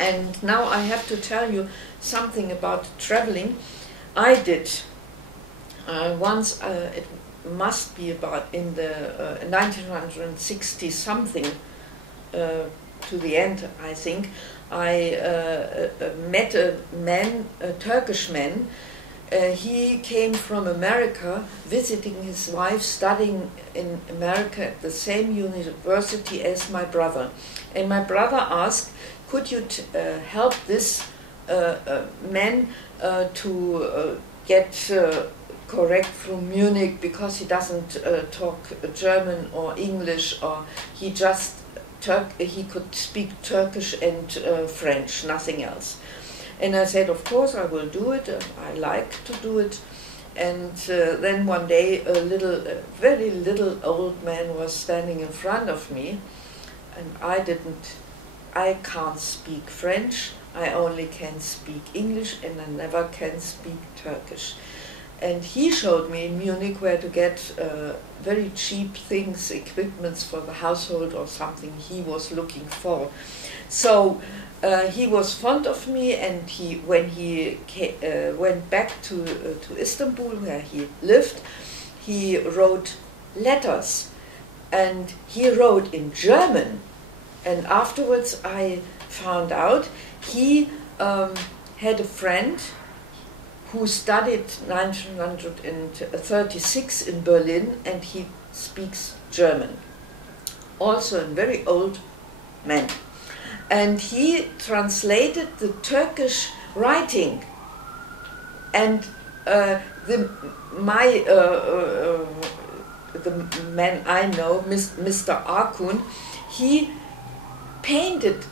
And now I have to tell you something about traveling. I did once, it must be about in the 1960 something, to the end, I think, I met a man, a Turkish man. He came from America, visiting his wife, studying in America at the same university as my brother. And my brother asked, could you help this man to get correct through Munich, because he doesn't talk German or English, or he just he could speak Turkish and French, nothing else. And I said, of course I will do it, I like to do it. And then one day a little, very little old man was standing in front of me, and I can't speak French, I only can speak English, and I never can speak Turkish. And he showed me in Munich where to get very cheap things, equipments for the household or something he was looking for. So he was fond of me, and when he went back to Istanbul, where he lived, he wrote letters, and he wrote in German. And afterwards I found out he had a friend who studied 1936 in Berlin, and he speaks German. Also a very old man. And he translated the Turkish writing. And the man I know, Mr. Akun, he painted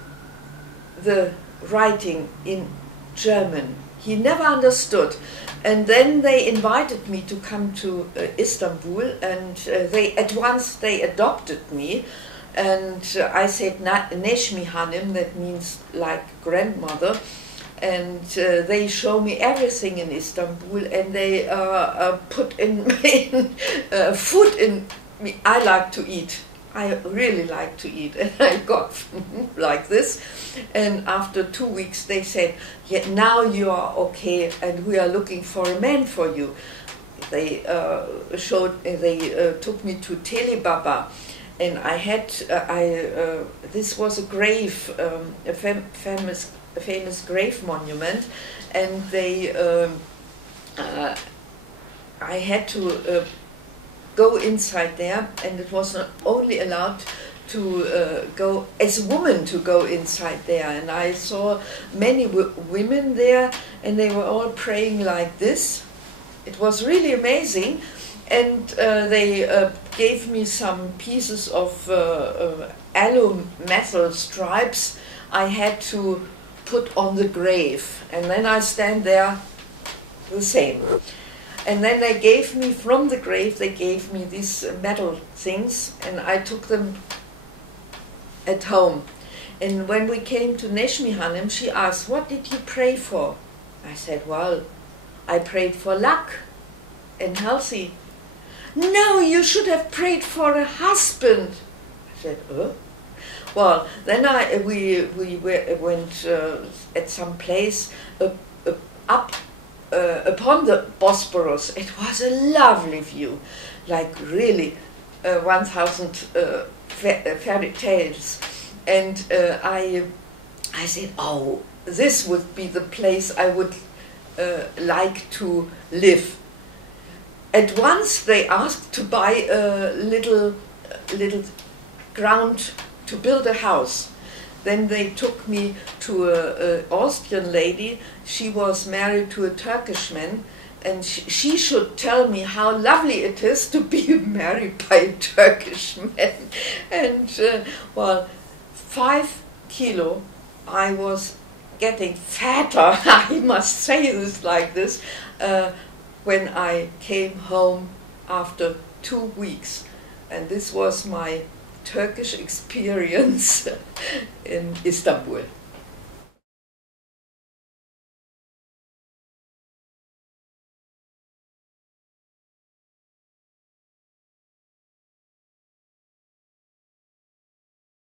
the writing in German. He never understood. And then they invited me to come to Istanbul, and at once they adopted me. And I said Neshmi Hanim, that means like grandmother. And they show me everything in Istanbul, and they put in food in me. I like to eat. I really like to eat, and I got like this. And after 2 weeks they said, yeah, now you are okay, and we are looking for a man for you. They took me to Telebaba, and I had this was a grave, a famous grave monument, and they I had to go inside there, and it was not only allowed to go as a woman to go inside there. And I saw many women there, and they were all praying like this. It was really amazing. And they gave me some pieces of alum metal stripes I had to put on the grave, and then I stand there the same. And then they gave me, from the grave, they gave me these metal things, and I took them at home. And when we came to Neshmi Hanim, she asked, what did you pray for? I said, well, I prayed for luck and healthy. No, you should have prayed for a husband. I said, oh. Well, then we went at some place up upon the Bosporus. It was a lovely view, like really 1,000 fairy tales. And I said, oh, this would be the place I would like to live. At once they asked to buy a little ground to build a house. Then they took me to an Austrian lady. She was married to a Turkish man, and she should tell me how lovely it is to be married by a Turkish man. And well, 5 kilo, I was getting fatter, I must say this like this, when I came home after 2 weeks. And this was my Turkish experience in Istanbul.